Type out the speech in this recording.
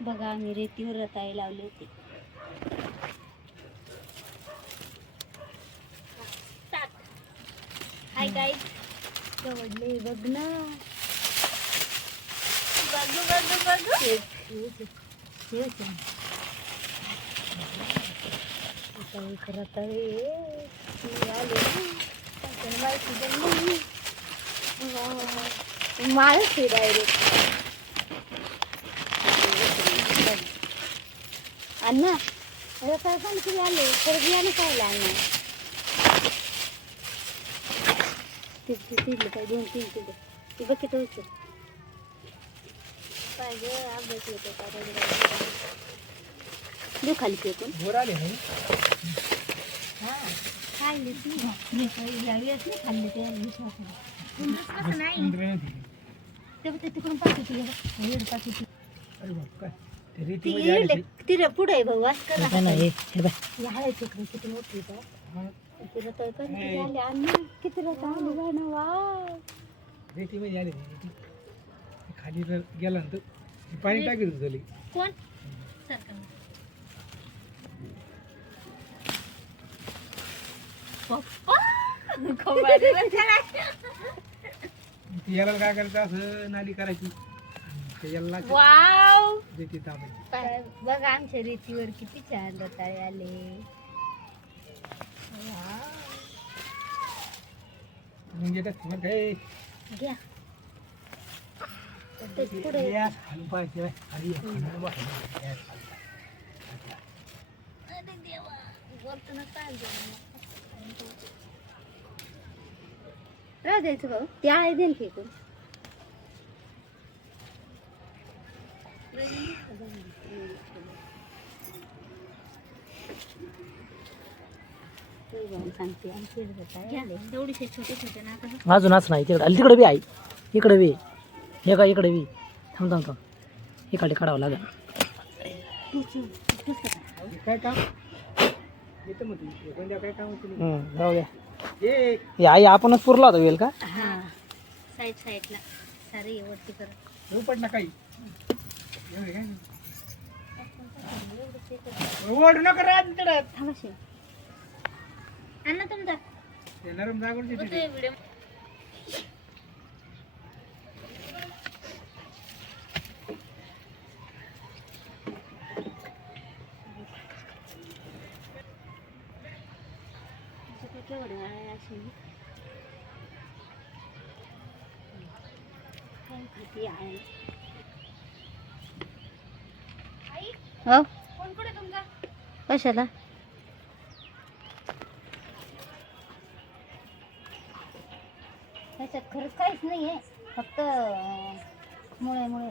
बघा आम्ही रेतीवर रताळे लावले होते. हाय गाईज, गवडले बघ ना. बघू बघू बघू रताळे माळच आहे डायरेक्ट. अण्णा रताळे पण किती आले तर बियाणं खायला अण्णा. तिथले काय 2-3 किलो ती बकेट होतं पाहिजे. अभ्यास येतो का देऊ खाली फेकून. खाल्ले ते विश्वास नाही तिकडून पाठवते तिथे पुढे आहे भाऊ. वास करा तिकडून किती मोठी किती रताळे आले किती रताळे ना. वाव रेतीमध्ये आले खाली गेला ना पाणी टाकीत झाली. कोण याला काय करायचं असं नाली करायची याला वाव रेती तापायची. बघा आमच्या रेतीवर किती छान रताळे आले. घ्या राहू द्यायचं भाऊ. ते आहे देईल फेकून. तेवढीशे छोटे छोटे ना अजूनच नाही तिकडे. तिकडे बी आहे. इकडे बी हे का इकडे बी. थांब थांब थांब इकडे काढावं लागेल. काय काम काय काम जाऊ द्या. आई आपणच पुरला होता वेल का. हा साईडला सारे वरती करा. पडला काही ओढ नका थांबाशी अण्णा तुमचा नरम जागोड केवढे आहे अशी काय खाती आहे. हो कशाला त्याच्यात खरंच काहीच नाही आहे. फक्त मुळे